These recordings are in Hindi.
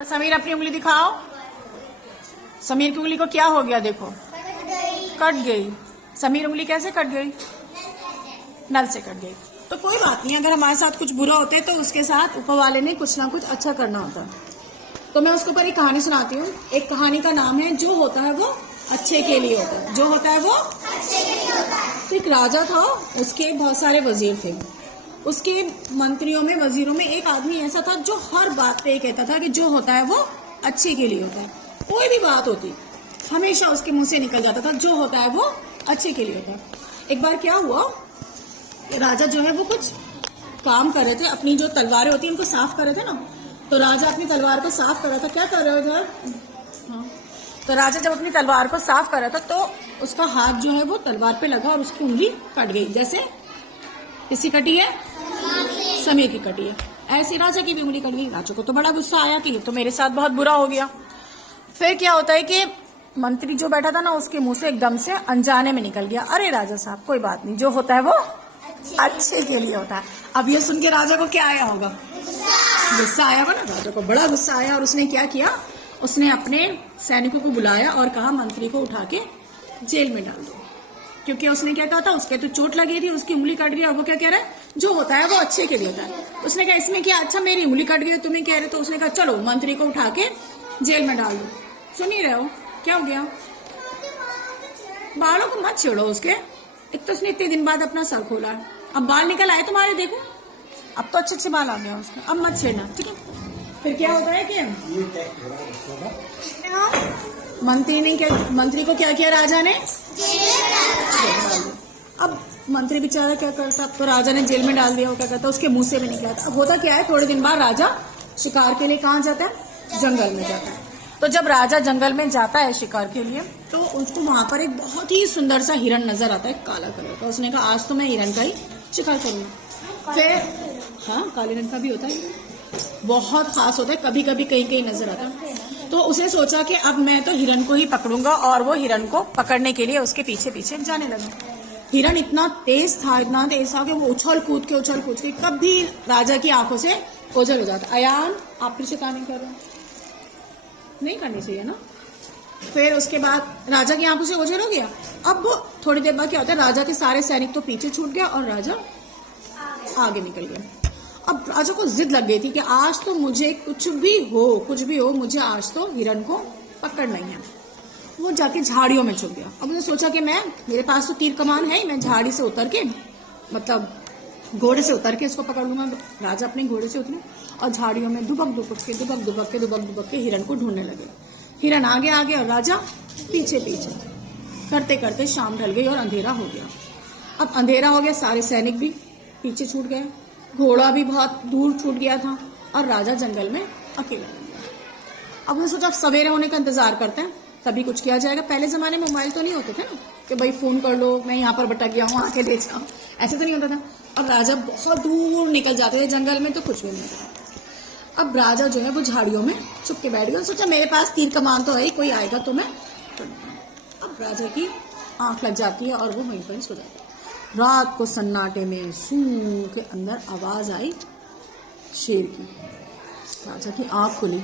समीर अपनी उंगली दिखाओ। समीर की उंगली को क्या हो गया देखो, कट गई। समीर उंगली कैसे कट गई? नल से कट गई। तो कोई बात नहीं, अगर हमारे साथ कुछ बुरा होता है तो उसके साथ ऊपर वाले ने कुछ ना कुछ अच्छा करना होता है। तो मैं उसके ऊपर एक कहानी सुनाती हूँ। एक कहानी का नाम है जो होता है वो अच्छे के लिए होता है। जो होता है वो अच्छे के लिए होता है। तो एक राजा था, उसके बहुत सारे वजीर थे। उसके मंत्रियों में, वजीरों में एक आदमी ऐसा था जो हर बात पे कहता था कि जो होता है वो अच्छे के लिए होता है। कोई भी बात होती हमेशा उसके मुंह से निकल जाता था जो होता है वो अच्छे के लिए होता है। एक बार क्या हुआ, राजा जो है वो कुछ काम कर रहे थे, अपनी जो तलवारें होती है उनको साफ कर रहे थे ना। तो राजा अपनी तलवार को साफ कर रहा था। क्या कर रहे थे? हाँ। तो राजा जब अपनी तलवार को साफ कर रहा था तो उसका हाथ जो है वो तलवार पे लगा और उसकी उंगली कट गई। जैसे किसी कटी है, समीर की कटी है, ऐसी राजा की भी उंगली कट गई। राजा को तो बड़ा गुस्सा आया कि ये तो मेरे साथ बहुत बुरा हो गया। फिर क्या होता है कि मंत्री जो बैठा था ना उसके मुंह से एकदम से अनजाने में निकल गया, अरे राजा साहब कोई बात नहीं, जो होता है वो अच्छे के लिए होता है। अब ये सुन के राजा को क्या आया होगा? गुस्सा आया होगा ना। राजा को बड़ा गुस्सा आया और उसने क्या किया, उसने अपने सैनिकों को बुलाया और कहा मंत्री को उठा के जेल में डाल दो। क्योंकि उसने क्या कहा था, उसके तो चोट लगी थी, उसकी उंगली कट गई और वो क्या कह रहा है, जो होता है वो अच्छे के लिए होता है। उसने कहा इसमें क्या, अच्छा मेरी उंगली कट गई तुम्हें कह रहे। तो उसने कहा चलो मंत्री को उठा के जेल में डाल दो। सुन ही रहे हो क्या हो गया? बालों को मत छेड़ो उसके। एक तो उसने इतने दिन बाद अपना सर खोला, अब बाल निकल आए तुम्हारे, देखो अब तो अच्छे अच्छे बाल आ गया उसके, अब मत छेड़ना, ठीक है। फिर क्या होता है कि मंत्री को क्या किया राजा ने, अब मंत्री बेचारा क्या करता, अब तो राजा ने जेल में डाल दिया। वो क्या करता, उसके मुंह से भी निकला था। अब होता क्या है, थोड़े दिन बाद राजा शिकार के लिए कहाँ जाता है, जंगल में जाता है। तो जब राजा जंगल में जाता है शिकार के लिए तो उसको वहां पर एक बहुत ही सुंदर सा हिरन नजर आता है, काला कलर का। उसने कहा आज तो मैं हिरन का ही शिकार करूंगा। फिर हाँ, काले रंग का भी होता है, बहुत खास होता है, कभी कभी कहीं कहीं नजर आता है। तो उसने सोचा कि अब मैं तो हिरन को ही पकड़ूंगा और वो हिरन को पकड़ने के लिए उसके पीछे पीछे जाने लगा। हिरन इतना तेज था कि वो उछल कूद के कभी राजा की आंखों से ओझल हो जाता। अयान आप पीछे काम नहीं कर रहे, नहीं करनी चाहिए ना। फिर उसके बाद राजा की आंखों से ओझल हो गया। अब वो थोड़ी देर बाद क्या होता है, राजा के सारे सैनिक तो पीछे छूट गया और राजा आगे निकल गया। अब राजा को जिद लग गई थी कि आज तो मुझे कुछ भी हो मुझे आज तो हिरन को पकड़ना ही है। वो जाके झाड़ियों में छुप गया। अब उसने सोचा कि मेरे पास तो तीर कमान है, मैं झाड़ी से उतर के, मतलब घोड़े से उतर के इसको पकड़ लूंगा। राजा अपने घोड़े से उतरे और झाड़ियों में दुबक दुबक के हिरन को ढूंढने लगे। हिरन आगे आगे और राजा पीछे पीछे। करते करते शाम ढल गई और अंधेरा हो गया। अब अंधेरा हो गया, सारे सैनिक भी पीछे छूट गए, घोड़ा भी बहुत दूर छूट गया था और राजा जंगल में अकेला रह गया। अब उसने सोचा सवेरे होने का इंतजार करते हैं, तभी कुछ किया जाएगा। पहले जमाने में मोबाइल तो नहीं होते थे ना कि भाई फोन कर लो, मैं यहाँ पर भटक गया हूँ आके देख जाओ, ऐसे तो नहीं होता था। और राजा बहुत दूर निकल जाते थे जंगल में तो कुछ भी नहीं था। अब राजा जो है वो झाड़ियों में छुप के बैठ गया। सोचा मेरे पास तीर कमान तो है, कोई आएगा तो मैं। अब राजा की आंख लग जाती है और वो वहीं पर सो जाता है। रात को सन्नाटे में सू के अंदर आवाज आई शेर की। राजा की आंख खुली,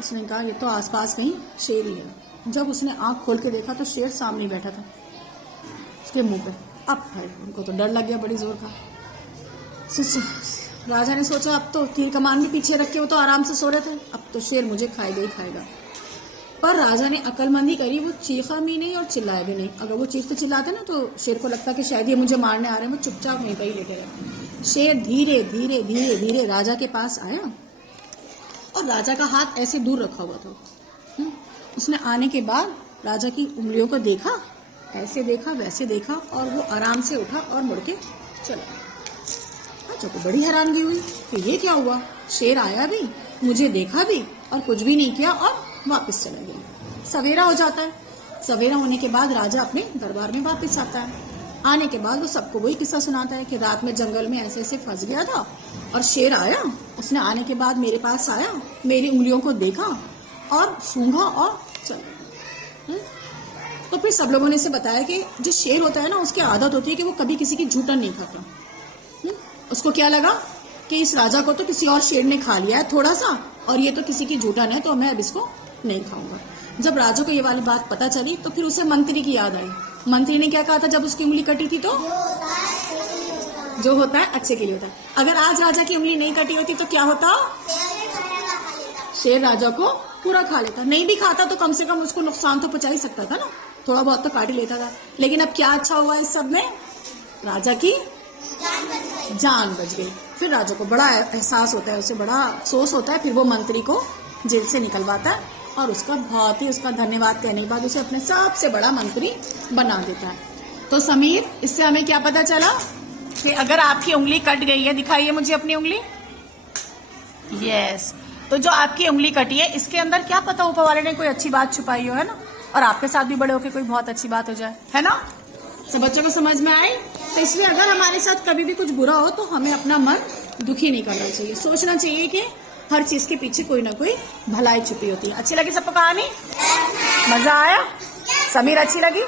उसने कहा ये तो आसपास कहीं शेर ही है। जब उसने आंख खोल के देखा तो शेर सामने बैठा था उसके मुंह पे। अब भाई उनको तो डर लग गया बड़ी जोर का। राजा ने सोचा अब तो तीर कमान भी पीछे रख के वो तो आराम से सो रहे थे, अब तो शेर मुझे खाएगा ही खाएगा। पर राजा ने अकलमंदी करी, वो चीखा भी नहीं और चिल्लाया भी नहीं। अगर वो चीखते चिल्लाते ना तो शेर को लगता कि शायद ये मुझे मारने आ रहे हैं, वो चुपचाप वहीं पर ही लेटे रहे। शेर धीरे धीरे धीरे धीरे राजा के पास आया और राजा का हाथ ऐसे दूर रखा हुआ था। उसने आने के बाद राजा की उंगलियों को देखा, ऐसे देखा वैसे देखा और वो आराम से उठा और मुड़ के चला गया। राजा को बड़ी हैरानगी हुई कि ये क्या हुआ, शेर आया भी, मुझे देखा भी और कुछ भी नहीं किया और वापस चला गया। सवेरा हो जाता है। सवेरा होने के बाद राजा अपने दरबार में वापस आता है। आने के बाद वो सबको वही किस्सा सुनाता है कि रात में जंगल में ऐसे ऐसे फंस गया था और शेर आया, उसने आने के बाद मेरे पास आया, मेरी उंगलियों को देखा और सूंघा और चला गया। तो फिर सब लोगों ने इसे बताया कि जो शेर होता है ना उसकी आदत होती है कि वो कभी किसी की जूठन नहीं खाता। उसको क्या लगा कि इस राजा को तो किसी और शेर ने खा लिया है थोड़ा सा और ये तो किसी की जूठन है, तो मैं अब इसको नहीं खाऊंगा। जब राजा को ये वाली बात पता चली तो फिर उसे मंत्री की याद आई। मंत्री ने क्या कहा था जब उसकी उंगली कटी थी? तो जो होता है अच्छे के लिए होता है। अगर आज राजा की उंगली नहीं कटी होती तो क्या होता? शेर राजा को पूरा खा लेता। नहीं भी खाता तो कम से कम उसको नुकसान तो पहुंचा ही सकता था ना, थोड़ा बहुत तो काट ही लेता था। लेकिन अब क्या अच्छा हुआ इस सब में? राजा की जान बच गई। फिर राजा को बड़ा एहसास होता है, उसे बड़ा अफसोस होता है। फिर वो मंत्री को जेल से निकलवाता है और उसका बहुत ही उसका धन्यवाद कहने के बाद उसे अपने सबसे बड़ा मंत्री बना देता है। तो समीर, इससे हमें क्या पता चला कि अगर आपकी उंगली कट गई है, दिखाइए मुझे अपनी उंगली। यस, तो जो आपकी उंगली कटी है इसके अंदर क्या पता ऊपर वाले ने कोई अच्छी बात छुपाई हो, है ना, और आपके साथ भी बड़े होकर कोई बहुत अच्छी बात हो जाए, है ना। सब बच्चों को समझ में आए? तो इसलिए अगर हमारे साथ कभी भी कुछ बुरा हो तो हमें अपना मन दुखी नहीं करना चाहिए, सोचना चाहिए कि हर चीज के पीछे कोई ना कोई भलाई छुपी होती है। अच्छी लगी सबको कहानी? मजा आया? समीर अच्छी लगी?